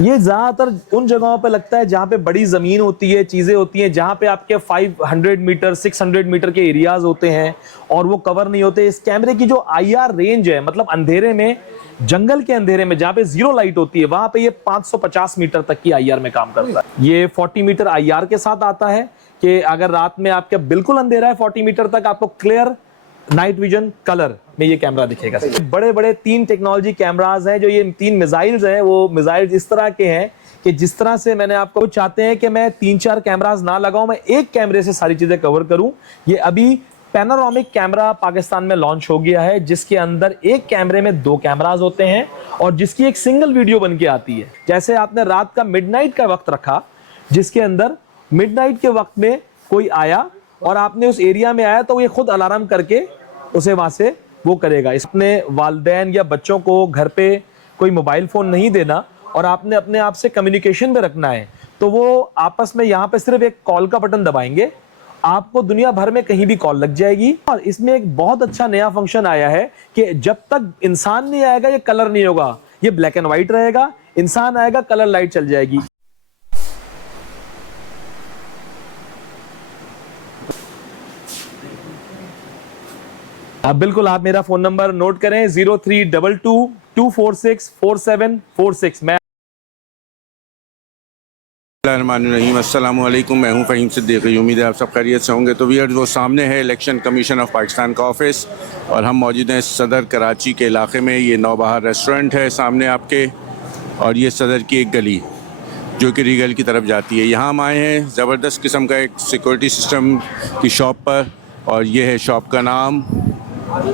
ये ज्यादातर उन जगहों पे लगता है जहाँ पे बड़ी जमीन होती है, चीजें होती हैं, जहाँ पे आपके 500 मीटर 600 मीटर के एरियाज होते हैं और वो कवर नहीं होते। इस कैमरे की जो IR रेंज है, मतलब अंधेरे में, जंगल के अंधेरे में जहाँ पे जीरो लाइट होती है, वहां पे ये 550 मीटर तक की IR में काम करता है। ये 40 मीटर IR के साथ आता है कि अगर रात में आपके बिल्कुल अंधेरा है 40 मीटर तक, आपको क्लियर नाइट विजन कलर में ये कैमरा दिखेगा। बड़े बड़े 3 टेक्नोलॉजी कैमराज हैं, जो ये 3 मिसाइल्स हैं, वो मिसाइल्स इस तरह के हैं कि जिस तरह से मैंने आपको चाहते हैं कि मैं 3-4 कैमराज ना लगाऊं, मैं एक कैमरे से सारी चीजें कवर करूं। ये अभी पैनोरामिक कैमरा पाकिस्तान में लॉन्च हो गया है, जिसके अंदर एक कैमरे में 2 कैमराज होते हैं और जिसकी एक सिंगल वीडियो बन के आती है। जैसे आपने रात का मिडनाइट का वक्त रखा, जिसके अंदर मिडनाइट के वक्त में कोई आया और आपने उस एरिया में आया, तो ये खुद अलार्म करके उसे वहां से वो करेगा। अपने वालिदैन या बच्चों को घर पे कोई मोबाइल फोन नहीं देना और आपने अपने आप से कम्युनिकेशन में रखना है, तो वो आपस में यहाँ पे सिर्फ एक कॉल का बटन दबाएंगे, आपको दुनिया भर में कहीं भी कॉल लग जाएगी। और इसमें एक बहुत अच्छा नया फंक्शन आया है कि जब तक इंसान नहीं आएगा ये कलर नहीं होगा, ये ब्लैक एंड व्हाइट रहेगा, इंसान आएगा कलर लाइट चल जाएगी। बिल्कुल, आप मेरा फोन नंबर नोट करें 032224647446। मैं अस्सलामुअलैकुम, मैं हूं फ़हीम सिद्दीकी। उम्मीद है आप सब खैरियत से होंगे। तो व्यूअर्स, वो सामने है इलेक्शन कमीशन ऑफ पाकिस्तान का ऑफिस और हम मौजूद हैं सदर कराची के इलाके में। ये नौबहार रेस्टोरेंट है सामने आपके, और ये सदर की एक गली जो कि रीगल की तरफ जाती है। यहाँ हम आए हैं ज़बरदस्त किस्म का एक सिक्योरिटी सिस्टम की शॉप पर, और ये है शॉप का नाम,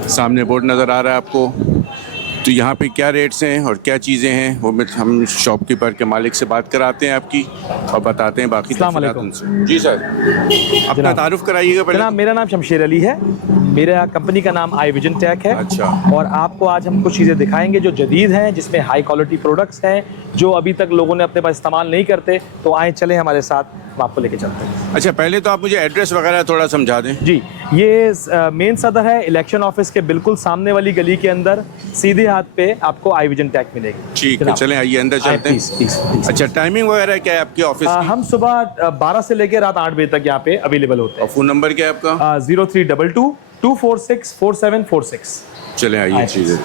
सामने बोर्ड नज़र आ रहा है आपको। तो यहाँ पे क्या रेट्स हैं और क्या चीज़ें हैं, वो हम शॉपकीपर के मालिक से बात कराते हैं आपकी और बताते हैं बाकी तफसीलात उनसे। जी सर, अपना तारुफ कराइएगा पहले। जनाब, मेरा नाम शमशेर अली है, मेरा कंपनी का नाम आई विजन टेक है। अच्छा। और आपको आज हम कुछ चीज़ें दिखाएंगे जो जदीद हैं, जिसमें हाई क्वालिटी प्रोडक्ट्स हैं जो अभी तक लोगों ने अपने पास इस्तेमाल नहीं करते। तो आए, चले हमारे साथ, हम आपको लेके चलते हैं। अच्छा, पहले तो आप मुझे एड्रेस वगैरह थोड़ा समझा दें। जी, ये मेन सदर है, इलेक्शन ऑफिस के बिल्कुल सामने वाली गली के अंदर सीधे हाथ पे आपको आई विजन टेक मिलेगी। ठीक है, चलें आइए अंदर चलते हैं। अच्छा, टाइमिंग वगैरह क्या है आपके ऑफिस की? हम सुबह 12 से लेकर रात 8 बजे तक यहाँ पे अवेलेबल होते हैं। और फ़ोन नंबर क्या है आपका? 032224644746। चलें आइए। चीज़ें,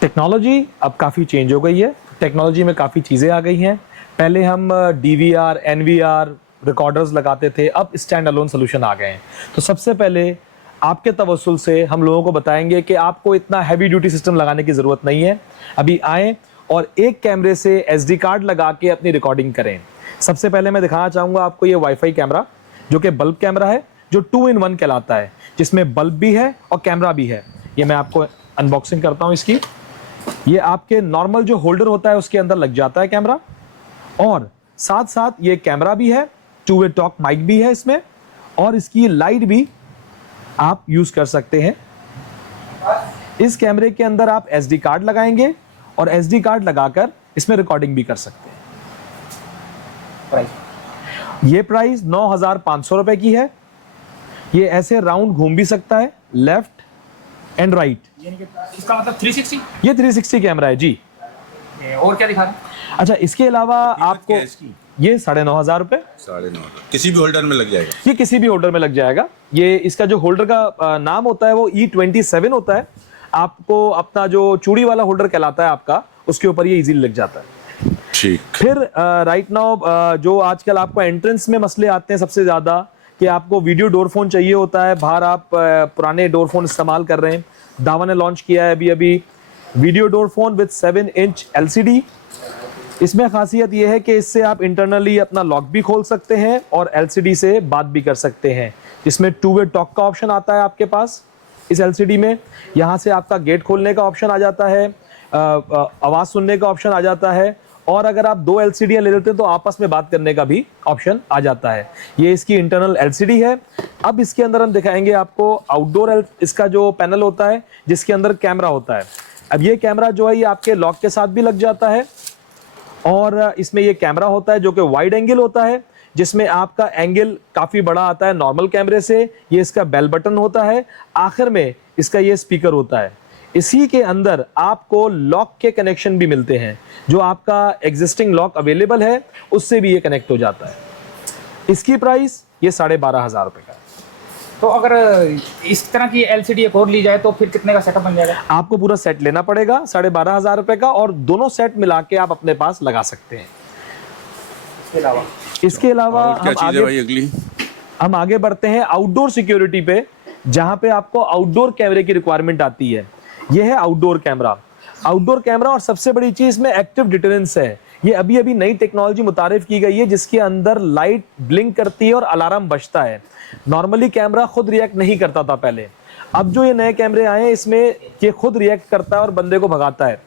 टेक्नोलॉजी अब काफ़ी चेंज हो गई है, टेक्नोलॉजी में काफ़ी चीज़ें आ गई हैं। पहले हम DVR NVR रिकॉर्डर्स लगाते थे, अब स्टैंड अलोन सोल्यूशन आ गए हैं। तो सबसे पहले आपके तवस्सुल से हम लोगों को बताएंगे कि आपको इतना हैवी ड्यूटी सिस्टम लगाने की ज़रूरत नहीं है। अभी आएँ और एक कैमरे से SD कार्ड लगा के अपनी रिकॉर्डिंग करें। सबसे पहले मैं दिखाना चाहूँगा आपको ये वाईफाई कैमरा, जो कि बल्ब कैमरा है, जो 2 in 1 कहलाता है, जिसमें बल्ब भी है और कैमरा भी है। ये मैं आपको अनबॉक्सिंग करता हूँ इसकी। ये आपके नॉर्मल जो होल्डर होता है उसके अंदर लग जाता है कैमरा, और साथ साथ ये कैमरा भी है, 2-वे टॉक माइक भी है इसमें, और इसकी लाइट भी आप यूज कर सकते हैं। इस कैमरे के अंदर आप SD कार्ड लगाएंगे और SD कार्ड लगाकर इसमें रिकॉर्डिंग भी कर सकते हैं। ये प्राइस 9,500 रुपए की है। ये ऐसे राउंड घूम भी सकता है, लेफ्ट एंड राइट। इसका मतलब 360? ये 360 कैमरा है जी। और क्या दिखा रहे हैं? अच्छा, इसके अलावा आपको ये 9,500 रुपए। 9,500 किसी भी होल्डर में लग जाएगा? ये किसी भी होल्डर में लग जाएगा। ये इसका जो होल्डर का नाम होता है वो E27 होता है। आपको अपना जो चूड़ी वाला होल्डर कहलाता है आपका, उसके ऊपर ये इजीली लग जाता है। ठीक। फिर राइट नाउ जो आजकल आपको एंट्रेंस में मसले आते हैं सबसे ज्यादा, कि आपको वीडियो डोर फोन चाहिए होता है, बाहर आप पुराने डोर फोन इस्तेमाल कर रहे हैं। दावा ने लॉन्च किया है अभी video door phone with 7 inch LCD। इसमें खासियत यह है कि इससे आप इंटरनली अपना लॉक भी खोल सकते हैं और LCD से बात भी कर सकते हैं। इसमें 2-वे टॉक का ऑप्शन आता है आपके पास इस LCD में। यहाँ से आपका गेट खोलने का ऑप्शन आ जाता है, आवाज़ सुनने का ऑप्शन आ जाता है, और अगर आप 2 LCD ले लेते हैं तो आपस में बात करने का भी ऑप्शन आ जाता है। ये इसकी इंटरनल LCD है। अब इसके अंदर हम दिखाएंगे आपको आउटडोर इसका जो पैनल होता है, जिसके अंदर कैमरा होता है। अब ये कैमरा जो है ये आपके लॉक के साथ भी लग जाता है, और इसमें ये कैमरा होता है जो कि वाइड एंगल होता है, जिसमें आपका एंगल काफ़ी बड़ा आता है नॉर्मल कैमरे से। ये इसका बेल बटन होता है, आखिर में इसका ये स्पीकर होता है। इसी के अंदर आपको लॉक के कनेक्शन भी मिलते हैं, जो आपका एग्जिस्टिंग लॉक अवेलेबल है उससे भी ये कनेक्ट हो जाता है। इसकी प्राइस ये 12,500 रुपए का है। तो अगर इस तरह की एलसीडी एक और ली जाए तो फिर कितने का सेटअप बन जाएगा? आपको पूरा सेट लेना पड़ेगा 12,500 रुपए का, और दोनों सेट मिला के आप अपने पास लगा सकते हैं। इसके अलावा और क्या चीज़ है भाई अगली? हम आगे बढ़ते हैं आउटडोर सिक्योरिटी पे, जहां पे आपको आउटडोर कैमरे की रिक्वायरमेंट आती है। ये है आउटडोर कैमरा। आउटडोर कैमरा, और सबसे बड़ी चीज इसमें एक्टिव डिटेरेंस है। ये अभी अभी नई टेक्नोलॉजी मुतारिफ की गई है, जिसके अंदर लाइट ब्लिंक करती है और अलार्म बजता है। नॉर्मली कैमरा खुद रिएक्ट नहीं करता था पहले, अब जो ये नए कैमरे आए हैं इसमें ये खुद रिएक्ट करता है और बंदे को भगाता है।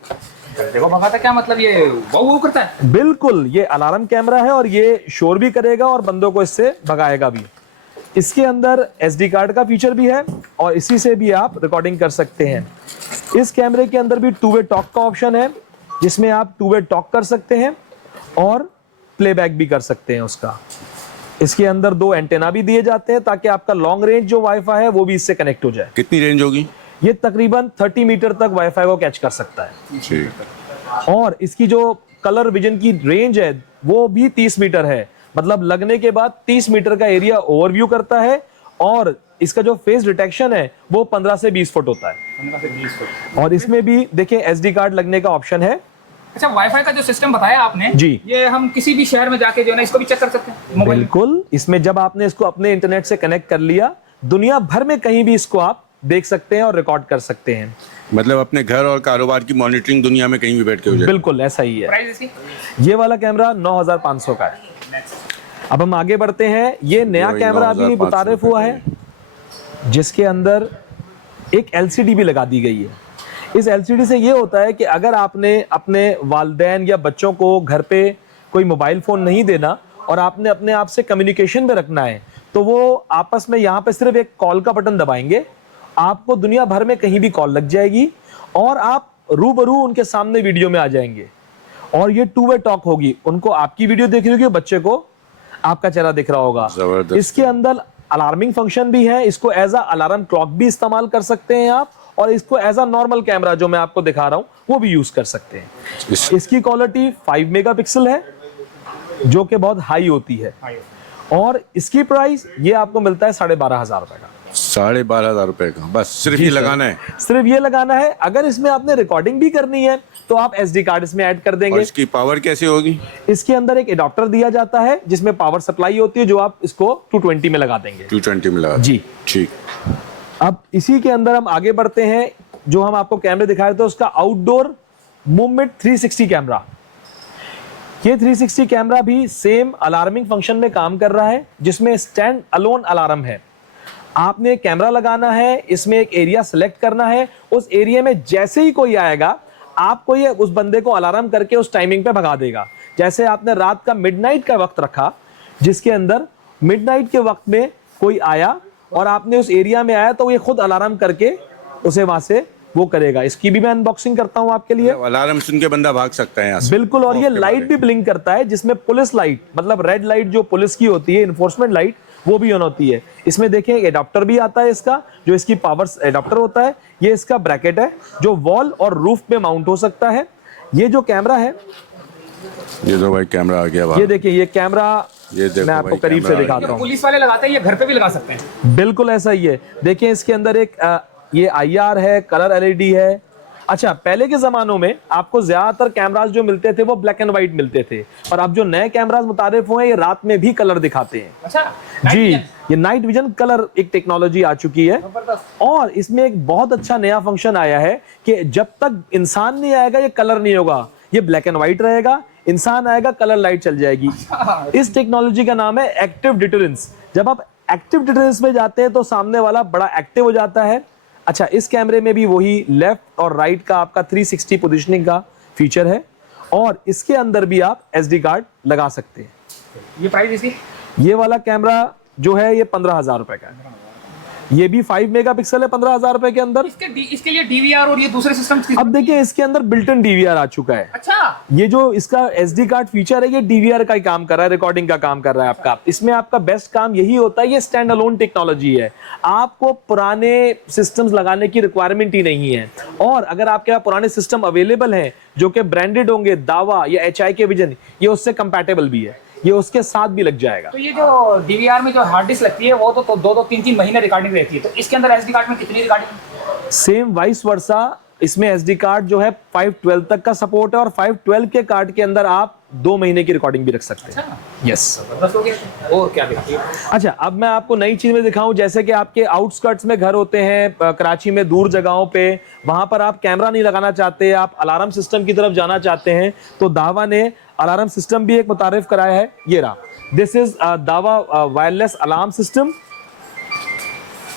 देखो भगाता क्या मतलब, ये वो करता है? बिल्कुल, ये अलार्म कैमरा है और ये शोर भी करेगा और बंदों को इससे भगाएगा भी। इसके अंदर SD कार्ड का फीचर भी है और इसी से भी आप रिकॉर्डिंग कर सकते हैं। इस कैमरे के अंदर भी टू वे टॉक का ऑप्शन है, जिसमें आप टू वे टॉक कर सकते हैं और प्लेबैक भी कर सकते हैं उसका। इसके अंदर 2 एंटेना भी दिए जाते हैं ताकि आपका लॉन्ग रेंज जो वाईफाई है वो भी इससे कनेक्ट हो जाए। कितनी रेंज होगी? ये तकरीबन 30 मीटर तक वाईफाई को कैच कर सकता है। ठीक। और इसकी जो कलर विजन की रेंज है वो भी 30 मीटर है, मतलब लगने के बाद 30 मीटर का एरिया ओवरव्यू करता है। और इसका जो फेस डिटेक्शन है वो 15 से 20 फुट होता है। 15 से 20 फुट। और इसमें भी देखिए SD कार्ड लगने का ऑप्शन है। अच्छा, वाईफाई का जो सिस्टम बताया आपने जी, ये हम किसी भी शहर में जाके जो है ना इसको भी चेक कर सकते हैं मोबाइल? बिल्कुल। इसमें जब आपने इसको अपने इंटरनेट से कनेक्ट कर लिया, दुनिया भर में कहीं भी इसको आप देख सकते हैं और रिकॉर्ड कर सकते हैं। मतलब अपने घर और कारोबार की मॉनिटरिंग दुनिया में कहीं भी बैठ के हो जाए। बिल्कुल ऐसा ही है। प्राइस इसकी? ये वाला कैमरा 9,500 का है। अब हम आगे बढ़ते हैं। ये नया कैमरा अभी मुतारिफ हुआ है, जिसके अंदर एक LCD भी लगा दी गई है। इस LCD से ये होता है कि अगर आपने अपने वालिदैन या बच्चों को घर पे कोई मोबाइल फ़ोन नहीं देना और आपने अपने आप से कम्युनिकेशन में रखना है, तो वो आपस में यहाँ पे सिर्फ एक कॉल का बटन दबाएंगे, आपको दुनिया भर में कहीं भी कॉल लग जाएगी और आप रूबरू उनके सामने वीडियो में आ जाएंगे। और ये टू वे टॉक होगी, उनको आपकी वीडियो देख रही होगी, बच्चे को आपका चेहरा दिख रहा होगा। इसके अंदर अलार्मिंग फंक्शन भी है, इसको एज अ अलार्म क्लॉक भी इस्तेमाल कर सकते हैं आप, और इसको एज अ नॉर्मल कैमरा जो मैं आपको दिखा रहा हूं वो भी यूज कर सकते हैं। इसकी क्वालिटी 5 मेगापिक्सल है, जो कि बहुत हाई होती है। और इसकी प्राइस ये आपको मिलता है 12,500 रुपए का। 12,500 रुपए का, बस सिर्फ ये लगाना है? सिर्फ ये लगाना है। अगर इसमें आपने रिकॉर्डिंग भी करनी है तो आप SD कार्ड इसमें ऐड कर देंगे। और इसकी पावर कैसे होगी? इसके अंदर एक एडाप्टर दिया जाता है जिसमें पावर सप्लाई होती है, जो आप इसको 220 में लगा देंगे। 220 में लगा जी, ठीक। अब इसी के अंदर हम आगे बढ़ते हैं। जो हम आपको कैमरे दिखा रहे थे उसका आउटडोर मूवमेंट 360 कैमरा। ये 360 कैमरा भी सेम अलार्मिंग फंक्शन में काम कर रहा है, जिसमें स्टैंड अलोन अलार्म है। आपने कैमरा लगाना है, इसमें एक एरिया सेलेक्ट करना है, उस एरिया में जैसे ही कोई आएगा आपको ये उस बंदे को अलार्म करके उस टाइमिंग पे भगा देगा। जैसे आपने रात का मिडनाइट का वक्त रखा, जिसके अंदर मिडनाइट के वक्त में कोई आया और आपने उस एरिया में आया, तो ये खुद अलार्म करके उसे वहां से वो करेगा। इसकी भी मैं अनबॉक्सिंग करता हूं आपके लिए। अलार्म सुन के बंदा भाग सकता है यहाँ से। बिल्कुल। और ये लाइट भी ब्लिंक करता है, जिसमें पुलिस लाइट, मतलब रेड लाइट जो पुलिस की होती है, इन्फोर्समेंट लाइट, वो भी ऑन होती है। इसमें देखें एक एडाप्टर भी आता है इसका, जो इसकी पावर एडाप्टर होता है। ये इसका ब्रैकेट है जो वॉल और रूफ पे माउंट हो सकता है। ये जो कैमरा है, ये तो भाई कैमरा आ गया बाहर। ये देखिए ये कैमरा, मैं आपको करीब से दिखाता हूँ। पुलिस वाले लगाते हैं, ये घर पे भी लगा सकते हैं? बिल्कुल ऐसा ही है। देखिए इसके अंदर एक ये IR है, कलर LED है। अच्छा, पहले के जमानों में आपको ज्यादातर कैमरास जो मिलते थे वो ब्लैक एंड व्हाइट मिलते थे, और अब जो नए कैमरास मुतारिफ हुए हैं ये रात में भी कलर दिखाते हैं। अच्छा जी, ये नाइट विजन कलर एक टेक्नोलॉजी आ चुकी है। और इसमें एक बहुत अच्छा नया फंक्शन आया है कि जब तक इंसान नहीं आएगा ये कलर नहीं होगा, ये ब्लैक एंड व्हाइट रहेगा। इंसान आएगा, कलर लाइट चल जाएगी। इस टेक्नोलॉजी का नाम है एक्टिव डिटरेंस। जब आप एक्टिव डिटरेंस में जाते हैं तो सामने वाला बड़ा एक्टिव हो जाता है। अच्छा, इस कैमरे में भी वही लेफ्ट और राइट का आपका 360 पोजीशनिंग का फीचर है, और इसके अंदर भी आप SD कार्ड लगा सकते हैं। ये प्राइस इसकी? ये वाला कैमरा जो है ये 15,000 रुपए का है। ये भी 5 मेगापिक्सल है 15,000 रुपए के अंदर। इसके ये डीवीआर और ये दूसरे सिस्टम अब देखिए इसके अंदर बिल्ट इन डीवीआर आ चुका है। अच्छा, ये जो इसका एसडी कार्ड फीचर है ये डीवीआर का ही काम कर रहा है, रिकॉर्डिंग का काम कर रहा है आपका। इसमें आपका बेस्ट काम यही होता है, ये स्टैंड अलोन टेक्नोलॉजी है, आपको पुराने सिस्टम्स लगाने की रिक्वायरमेंट ही नहीं है। और अगर आपके पास पुराने सिस्टम अवेलेबल हैं जो कि ब्रांडेड होंगे, दावा या एचआई के विजन, ये उससे कंपैटिबल भी है, ये उसके साथ भी लग जाएगा। तो ये जो डीवीआर में जो हार्ड डिस्क लगती है वो तो 2-3 महीने रिकॉर्डिंग रहती है, तो इसके अंदर एसडी कार्ड में कितनी रिकॉर्डिंग? सेम वाइस वर्सा, इसमें एसडी कार्ड जो है 512 तक का सपोर्ट है और 512 के कार्ड के अंदर आप 2 महीने की रिकॉर्डिंग भी रख सकते हैं। यस, जबरदस्त हो गया। और क्या दिखाती है? अच्छा, अब मैं आपको नई चीज में दिखाऊं, जैसे कि आपके आउटस्कर्ट्स में घर होते हैं, कराची में दूर जगहों पे, वहां पर आप कैमरा नहीं लगाना चाहते, आप अलार्म सिस्टम की तरफ जाना चाहते हैं, तो दावा ने अलार्म सिस्टम भी एक मुतारिफ कराया है। ये रहा, दिस इज दावा वायरलेस अलार्म सिस्टम।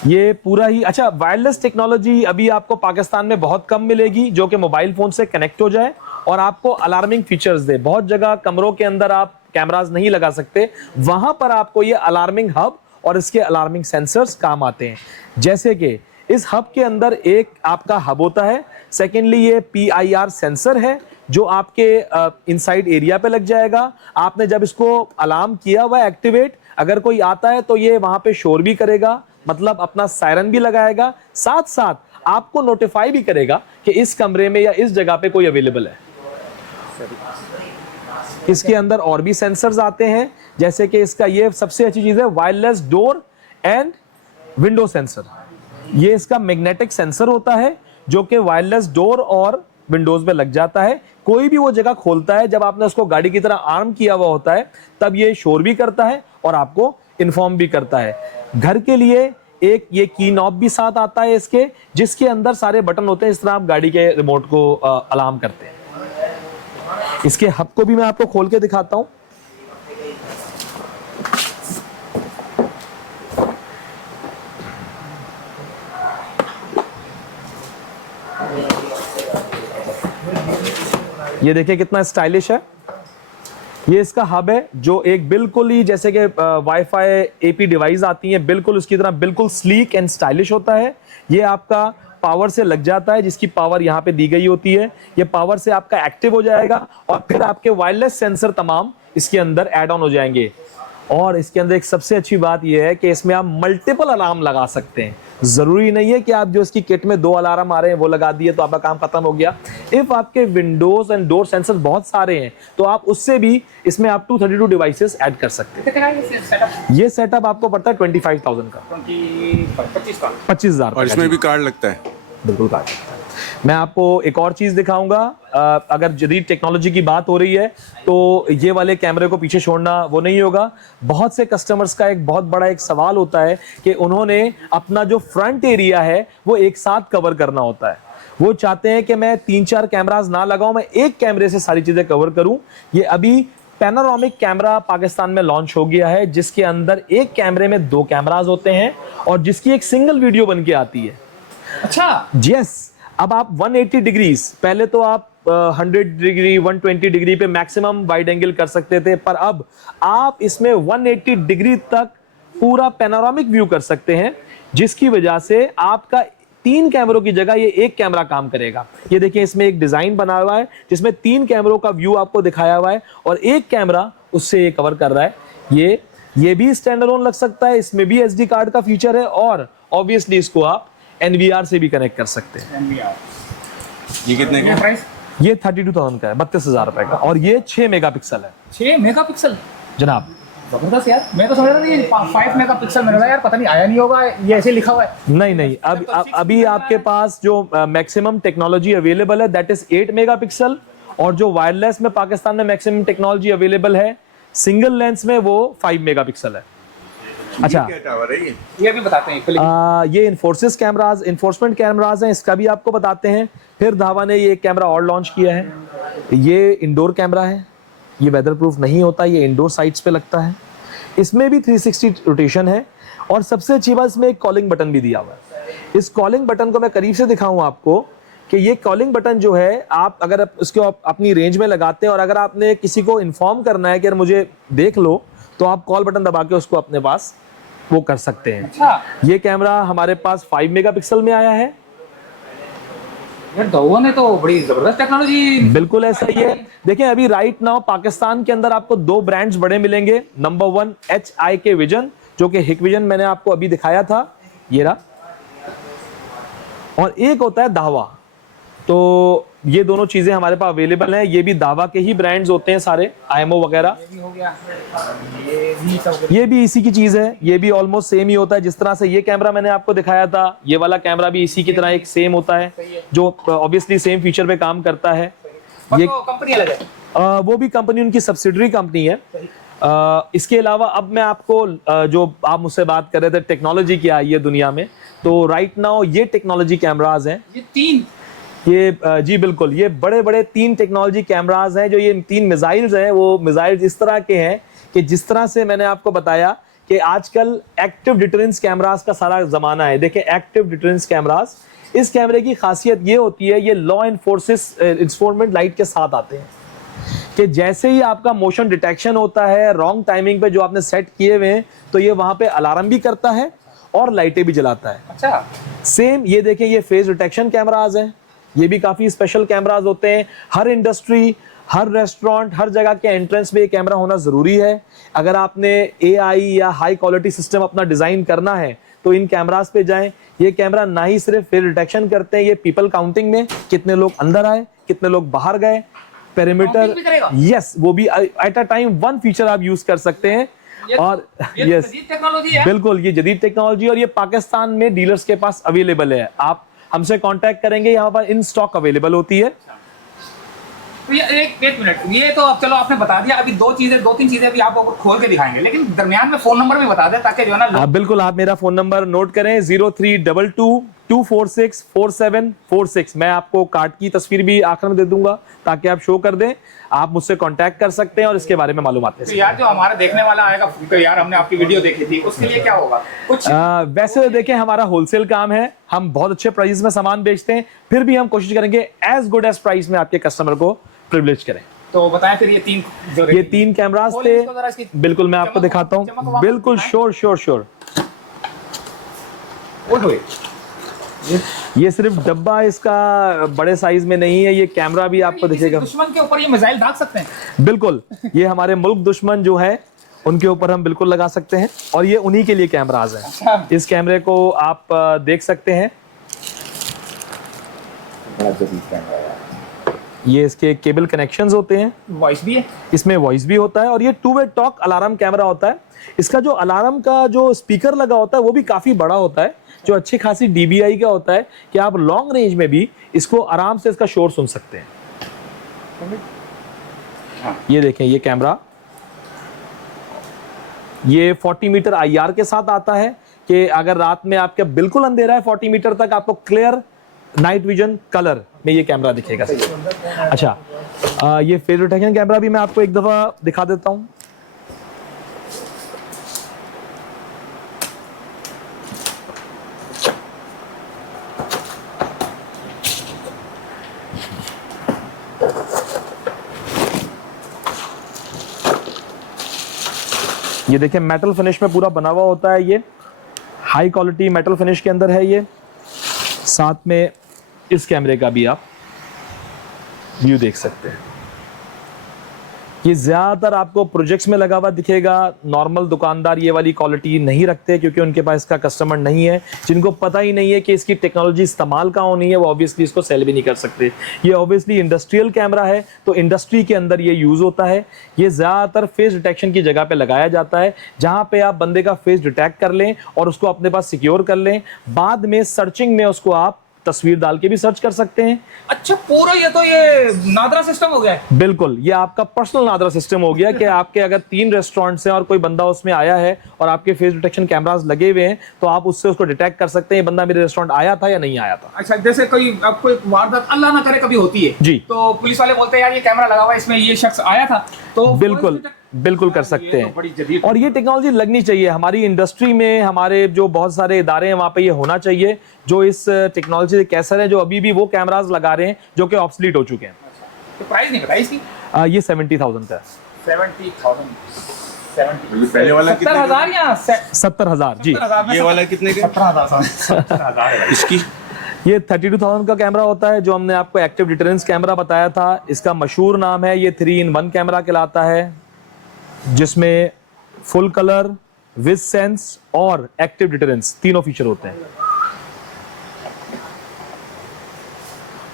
ये पूरा ही, अच्छा, वायरलेस टेक्नोलॉजी अभी आपको पाकिस्तान में बहुत कम मिलेगी जो कि मोबाइल फोन से कनेक्ट हो जाए और आपको अलार्मिंग फीचर्स दे। बहुत जगह कमरों के अंदर आप कैमरास नहीं लगा सकते, वहां पर आपको ये अलार्मिंग हब और इसके अलार्मिंग सेंसर्स काम आते हैं। जैसे कि इस हब के अंदर एक आपका हब होता है, सेकेंडली ये PIR सेंसर है जो आपके इनसाइड एरिया पे लग जाएगा। आपने जब इसको अलार्म किया हुआ एक्टिवेट, अगर कोई आता है तो ये वहां पे शोर भी करेगा, मतलब अपना सायरन भी लगाएगा, साथ साथ आपको नोटिफाई भी करेगा कि इस कमरे में या इस जगह पे कोई अवेलेबल है। इसके अंदर और भी सेंसर्स आते हैं, जैसे कि इसका ये सबसे अच्छी चीज है, wireless door and window sensor. ये इसका मैग्नेटिक सेंसर होता है जो कि वायरलेस डोर और विंडोज में लग जाता है। कोई भी वो जगह खोलता है, जब आपने उसको गाड़ी की तरह आर्म किया हुआ होता है, तब ये शोर भी करता है और आपको इन्फॉर्म भी करता है। घर के लिए एक ये की नॉब भी साथ आता है इसके, जिसके अंदर सारे बटन होते हैं, इस तरह आप गाड़ी के रिमोट को अलार्म करते हैं। इसके हब को भी मैं आपको खोल के दिखाता हूं। ये देखिए कितना स्टाइलिश है। ये इसका हब है जो एक बिल्कुल ही जैसे कि वाईफाई एपी डिवाइस आती है, बिल्कुल उसकी तरह बिल्कुल स्लीक एंड स्टाइलिश होता है। ये आपका पावर से लग जाता है, जिसकी पावर यहाँ पे दी गई होती है। ये पावर से आपका एक्टिव हो जाएगा और फिर आपके वायरलेस सेंसर तमाम इसके अंदर ऐड ऑन हो जाएंगे। और इसके अंदर एक सबसे अच्छी बात यह है कि इसमें आप मल्टीपल अलार्म लगा सकते हैं। जरूरी नहीं है कि आप जो इसकी किट में 2 अलार्म आ रहे हैं वो लगा दिए तो आपका काम खत्म हो गया। इफ आपके विंडोज एंड डोर सेंसर बहुत सारे हैं तो आप उससे भी इसमें आप 232 डिवाइसेस ऐड कर सकते हैं। ये सेटअप आपको पड़ता है 25,000 का, 25,000। और इसमें भी कार्ड लगता है? बिल्कुल कार्ड लगता है। मैं आपको एक और चीज दिखाऊंगा। अगर जदीद टेक्नोलॉजी की बात हो रही है तो ये वाले कैमरे को पीछे छोड़ना वो नहीं होगा। बहुत से कस्टमर्स का एक बहुत बड़ा एक सवाल होता है कि उन्होंने अपना जो फ्रंट एरिया है वो एक साथ कवर करना होता है। वो चाहते हैं कि मैं 3-4 कैमरास ना लगाऊं, मैं एक कैमरे से सारी चीजें कवर करूं। ये अभी पैनोरामिक कैमरा पाकिस्तान में लॉन्च हो गया है, जिसके अंदर एक कैमरे में 2 कैमरास होते हैं और जिसकी एक सिंगल वीडियो बन के आती है। अच्छा, यस। अब आप 180 डिग्रीज, पहले तो आप 100 डिग्री 120 डिग्री पे मैक्सिमम वाइड एंगल कर सकते थे, पर अब आप इसमें 180 डिग्री तक पूरा पैनोरामिक व्यू कर सकते हैं, जिसकी वजह से आपका 3 कैमरों की जगह ये एक कैमरा काम करेगा। ये देखिए इसमें एक डिजाइन बना हुआ है जिसमें 3 कैमरों का व्यू आपको दिखाया हुआ है और एक कैमरा उससे ये कवर कर रहा है। ये भी स्टैंड अलोन लग सकता है, इसमें भी एसडी कार्ड का फीचर है और ऑब्वियसली इसको आप NVR से भी कनेक्ट कर सकते हैं। ये कितने का प्राइस? ये 32,000 का है, 32,000 रुपए का, और ये 6 मेगापिक्सल है। 6 मेगापिक्सल जनाब, जबरदस्त यार। मैं तो समझ रहा था ये 5 मेगापिक्सल, मैंने कहा यार पता नहीं आया नहीं होगा, ये ऐसे लिखा हुआ है। नहीं, अभी आपके पास जो मैक्सिमम टेक्नोलॉजी अवेलेबल है दैट इज 8 मेगापिक्सल, और जो वायरलेस में पाकिस्तान में मैक्सिमम टेक्नोलॉजी अवेलेबल है सिंगल लेंस में वो 5 मेगापिक्सल है। अच्छा, क्या टावर है ये भी बताते हैं। ये इन्फोर्समेंट कैमराज हैं, इसका भी आपको बताते हैं। फिर धावा ने ये एक कैमरा और लॉन्च किया है। ये इंडोर कैमरा है, ये वेदर प्रूफ नहीं होता, ये इंडोर साइट्स पे लगता है। इसमें भी 360 रोटेशन है और सबसे अच्छी बात इसमें एक कॉलिंग बटन भी दिया हुआ है। इस कॉलिंग बटन को मैं करीब से दिखाऊं आपको कि ये कॉलिंग बटन जो है, आप अगर इसको अपनी रेंज में लगाते हैं और अगर आपने किसी को इन्फॉर्म करना है कि यार मुझे देख लो, तो आप कॉल बटन दबा के उसको अपने पास वो कर सकते हैं। अच्छा ये कैमरा हमारे पास 5 मेगापिक्सल में आया है। यार दावो ने तो बड़ी जबरदस्त टेक्नोलॉजी। बिल्कुल ऐसा ही है। देखिए अभी राइट नाउ पाकिस्तान के अंदर आपको 2 ब्रांड्स बड़े मिलेंगे। नंबर 1 HIK विजन, जो कि हिक विजन मैंने आपको अभी दिखाया था, ये रहा, और एक होता है दावा। तो ये दोनों चीजें हमारे पास अवेलेबल हैं। ये भी दावा के ही ब्रांड्स होते हैं सारे, IMO वगैरह। ये भी हो गया, ये भी सब। ये भी इसी की चीज है, ये भी ऑलमोस्ट सेम ही होता है। जिस तरह से ये कैमरा मैंने आपको दिखाया था, ये वाला कैमरा भी इसी की तरह एक सेम होता है, जो ऑब्वियसली सेम फीचर पे काम करता है। ये कंपनी अलग है, वो भी कंपनी उनकी सब्सिडरी कंपनी है। इसके अलावा अब मैं आपको जो आप मुझसे बात कर रहे थे टेक्नोलॉजी क्या आई है दुनिया में, तो राइट नाउ ये टेक्नोलॉजी कैमराज हैं। ये 3 जी बिल्कुल, ये बड़े बड़े 3 टेक्नोलॉजी कैमराज हैं। जो ये 3 मिसाइल्स हैं, वो मिसाइल्स इस तरह के हैं कि जिस तरह से मैंने आपको बताया कि आजकल एक्टिव डिटरेंस कैमरास का सारा जमाना है। देखिए एक्टिव डिटरेंस कैमरास, इस कैमरे की खासियत ये होती है, ये लॉ एनफोर्समेंट लाइट के साथ आते हैं कि जैसे ही आपका मोशन डिटेक्शन होता है रॉन्ग टाइमिंग पे जो आपने सेट किए हुए हैं, तो ये वहां पे अलार्म भी करता है और लाइटें भी जलाता है। अच्छा सेम ये देखें, ये फेस डिटेक्शन कैमराज हैं। ये भी काफी स्पेशल कैमराज होते हैं। हर इंडस्ट्री, हर रेस्टोरेंट, हर जगह के एंट्रेंस में ये कैमरा होना जरूरी है। अगर आपने AI या हाई क्वालिटी सिस्टम अपना डिजाइन करना है तो इन कैमरास पे जाएं। ये कैमरा ना ही सिर्फ फेस डिटेक्शन करते हैं, ये पीपल काउंटिंग में कितने लोग अंदर आए, कितने लोग बाहर गए, पेरीमीटर, यस, वो भी एट अ टाइम 1 फीचर आप यूज कर सकते हैं। और यस टेक्नोलॉजी है, बिल्कुल, ये जदीद टेक्नोलॉजी, और ये पाकिस्तान में डीलर्स के पास अवेलेबल है। आप हमसे कांटेक्ट करेंगे, यहाँ पर इन स्टॉक अवेलेबल होती है। तो ये एक मिनट, ये तो अब चलो आपने बता दिया। अभी 2-3 चीजें अभी आपको खोल के दिखाएंगे, लेकिन दरमियान में फोन नंबर भी बता दें ताकि जो है ना। बिल्कुल, आप मेरा फोन नंबर नोट करें, 032224644746। मैं आपको कार्ड की तस्वीर भी आखिर में दे दूंगा ताकि आप शो कर दें। आप मुझसे कांटेक्ट कर सकते हैं और इसके बारे में मालूमात ले सकते हैं। तो यार जो हमारा देखने वाला आएगा, तो यार हमने आपकी वीडियो देखी थी, उसके लिए क्या होगा कुछ? वैसे देखें, हमारा होलसेल काम है, हम बहुत अच्छे प्राइस में सामान बेचते हैं, फिर भी हम कोशिश करेंगे एज गुड एज प्राइस में आपके कस्टमर को प्रिविलेज करें। तो बताएं फिर ये 3 कैमरास थे। बिल्कुल, मैं आपको दिखाता हूँ। बिल्कुल, श्योर। ये सिर्फ डब्बा इसका बड़े साइज में नहीं है, ये कैमरा भी आपको दिखेगा। दुश्मन के ऊपर ये मिसाइल दाग सकते हैं? बिल्कुल, ये हमारे मुल्क दुश्मन जो है उनके ऊपर हम बिल्कुल लगा सकते हैं, और ये उन्हीं के लिए कैमराज हैं। अच्छा। इस कैमरे को आप देख सकते हैं, बड़ा जदीद कैमरा है। ये इसके केबल कनेक्शंस होते हैं, वॉइस भी है, इसमें वॉइस भी होता है, और ये 2 वे टॉक अलार्म कैमरा होता है। इसका जो अलार्म का जो स्पीकर लगा होता है वो भी काफी बड़ा होता है, जो अच्छी खासी DBI का होता है कि आप लॉन्ग रेंज में भी इसको आराम से इसका शोर सुन सकते हैं। हाँ। ये देखें, ये कैमरा ये 40 मीटर IR के साथ आता है कि अगर रात में आपके बिल्कुल अंधेरा है 40 मीटर तक, आपको क्लियर नाइट विजन कलर में ये कैमरा दिखेगा। अच्छा, ये फेस डिटेक्शन कैमरा भी मैं आपको एक दफा दिखा देता हूं। ये देखिए, मेटल फिनिश में पूरा बना हुआ होता है, ये हाई क्वालिटी मेटल फिनिश के अंदर है। ये साथ में इस कैमरे का भी आप व्यू देख सकते हैं। ये ज्यादातर आपको प्रोजेक्ट्स में लगा हुआ दिखेगा। नॉर्मल दुकानदार ये वाली क्वालिटी नहीं रखते क्योंकि उनके पास इसका कस्टमर नहीं है, जिनको पता ही नहीं है कि इसकी टेक्नोलॉजी इस्तेमाल कहाँ होनी है, वो ऑब्वियसली इसको सेल भी नहीं कर सकते। ये ऑब्वियसली इंडस्ट्रियल कैमरा है, तो इंडस्ट्री के अंदर ये यूज होता है। ये ज्यादातर फेस डिटेक्शन की जगह पे लगाया जाता है, जहां पे आप बंदे का फेस डिटेक्ट कर लें और उसको अपने पास सिक्योर कर लें। बाद में सर्चिंग में उसको आप तस्वीर डाल के भी सर्च कर सकते हैं। अच्छा, पूरा ये तो ये नादरा सिस्टम हो गया है। बिल्कुल, ये आपका पर्सनल नादरा सिस्टम हो गया कि आपके अगर 3 रेस्टोरेंट्स हैं और कोई बंदा उसमें आया है और आपके फेस डिटेक्शन कैमरास लगे हुए हैं, तो आप उससे उसको डिटेक्ट कर सकते हैं ये बंदा मेरे रेस्टोरेंट आया था या नहीं आया था। अच्छा, जैसे कोई कोई वारदात अल्लाह ना करे कभी होती है जी, तो पुलिस वाले बोलते हैं यार ये कैमरा लगा हुआ है, इसमें ये शख्स आया था, तो बिल्कुल कर सकते हैं। और ये टेक्नोलॉजी लगनी चाहिए हमारी इंडस्ट्री में, हमारे जो बहुत सारे इदारे हैं वहाँ पे ये होना चाहिए जो इस टेक्नोलॉजी से कैसर है, जो अभी भी वो कैमरास लगा रहे हैं जो कि ऑब्सोलीट हो चुके हैं। तो प्राइस नहीं बताई इसकी? ये 70,000 का है। 70,000। पहले वाला कितने का? 70,000 या 70,000 जी। 70,000 में ये वाला कितने का? 17,000 17,000 इसकी ये 32,000 का कैमरा होता है जो हमने आपको एक्टिव डिटरेंस कैमरा बताया था। इसका मशहूर नाम है, ये 3-in-1 कैमरा कहलाता है, जिसमें फुल कलर, विद सेंस और एक्टिव डिटरेंस तीनों फीचर होते हैं।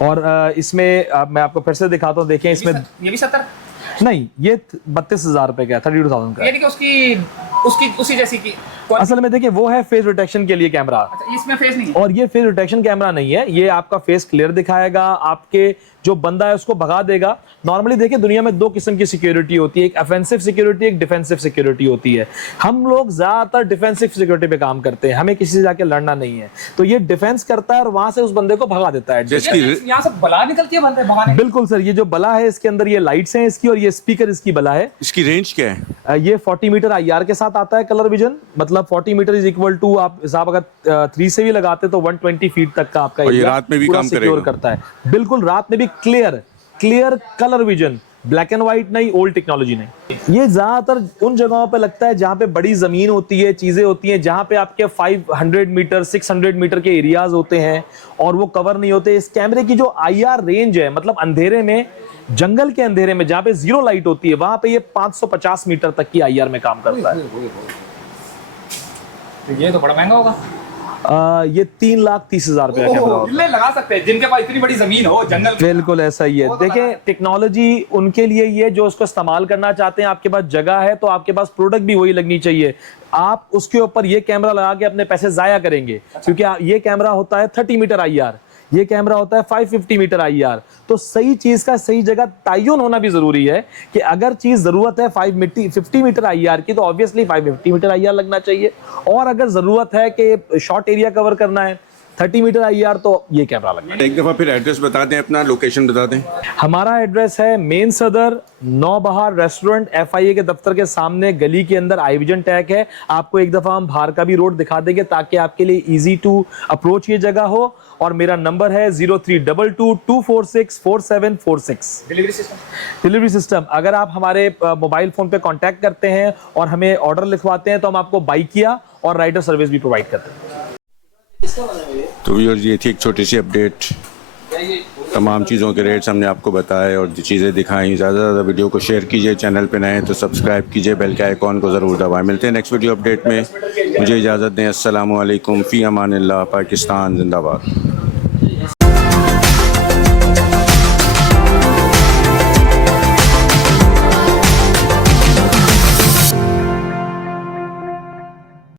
और इसमें मैं आपको फिर से दिखाता हूँ, देखें इसमें ये भी 70 नहीं, ये 32,000 रुपए का है, 32,000 का है। यानी कि उसकी उसकी उसी जैसी की असल में देखिए, वो है फेस डिटेक्शन के लिए कैमरा, अच्छा, इसमें फेस नहीं है। और ये फेस डिटेक्शन कैमरा नहीं है। ये आपका फेस क्लियर दिखाएगा, आपके जो बंदा है उसको भगा देगा। नॉर्मली देखिए, दुनिया में दो किस्म की सिक्योरिटी होती है, एक ऑफेंसिव सिक्योरिटी, एक डिफेंसिव सिक्योरिटी होती है। हम लोग ज्यादातर डिफेंसिव सिक्योरिटी पे काम करते हैं, हमें किसी से जाके लड़ना नहीं है। तो ये डिफेंस करता है और वहां से उस बंदे को भगा देता है। जिसकी यहाँ से बला निकलती है बंदे भगाने। बिल्कुल सर, ये जो बला है इसके अंदर ये लाइट्स हैं इसकी, और ये स्पीकर इसकी बला है। इसकी रेंज क्या है? ये 40 मीटर IR के साथ आता है कलर विजन, मतलब 40 मीटर इज इक्वल टू, आप हिसाब अगर 3 से भी लगाते तो 120 फीट तक का आपका और ये एरिया रात में भी पूरा काम सिक्योर करेगा? करता है। बिल्कुल, रात में भी clear colour vision, black and white नहीं, ओल्ड टेक्नोलॉजी नहीं। ये ज्यादातर उन जगहों पे लगता है जहां पे बड़ी जमीन होती है, चीजें होती हैं, जहां पे आपके 500 मीटर 600 मीटर के एरियाज होते हैं और वो कवर नहीं होते। इस कैमरे की जो IR रेंज है, मतलब अंधेरे में, जंगल के अंधेरे में जहां पे जीरो लाइट होती है, वहां पे ये 550 मीटर तक की IR में काम करता है। तो ये तो बड़ा महंगा होगा। ये 3,30,000 रुपए का कैमरा होता है। लगा सकते हैं जिनके पास इतनी बड़ी जमीन हो जंगल में। बिल्कुल ऐसा ही है। वो तो देखें, टेक्नोलॉजी उनके लिए ये जो उसको इस्तेमाल करना चाहते हैं। आपके पास जगह है तो आपके पास प्रोडक्ट भी वही लगनी चाहिए। आप उसके ऊपर ये कैमरा लगा के अपने पैसे जाया करेंगे, क्योंकि ये कैमरा होता है 30 मीटर IR, ये कैमरा होता है 550 मीटर IR। तो सही चीज का सही जगह तयन होना भी जरूरी है कि अगर चीज जरूरत है 50 मीटर IR की, तो ऑब्वियसली 550 मीटर IR लगना चाहिए। और अगर जरूरत है कि शॉर्ट एरिया कवर करना है 30 मीटर IR, तो ये कैमरा लगना है। एक दफा फिर एड्रेस बता दें, अपना लोकेशन बता दें। हमारा एड्रेस है मेन सदर, नौबहार रेस्टोरेंट, FIA के दफ्तर के सामने गली के अंदर आईविजन टैग है। आपको एक दफा हम बाहर का भी रोड दिखा देंगे ताकि आपके लिए इजी टू अप्रोच ये जगह हो। और मेरा नंबर है 032224644746। डिलीवरी सिस्टम, अगर आप हमारे मोबाइल फोन पे कांटेक्ट करते हैं और हमें ऑर्डर लिखवाते हैं तो हम आपको बाइकिया और राइडर सर्विस भी प्रोवाइड करते हैं। तो व्यूअर्स, ये थी एक छोटी सी अपडेट। तमाम चीज़ों के रेट्स हमने आपको बताए और चीज़ें दिखाई। ज़्यादा से ज़्यादा वीडियो को शेयर कीजिए, चैनल पे नए हैं तो सब्सक्राइब कीजिए, बेल के आइकॉन को ज़रूर दबाएं। मिलते हैं नेक्स्ट वीडियो अपडेट में, मुझे इजाज़त दें। अस्सलामु अलैकुम, फ़ी अमानिल्लाह, पाकिस्तान जिंदाबाद।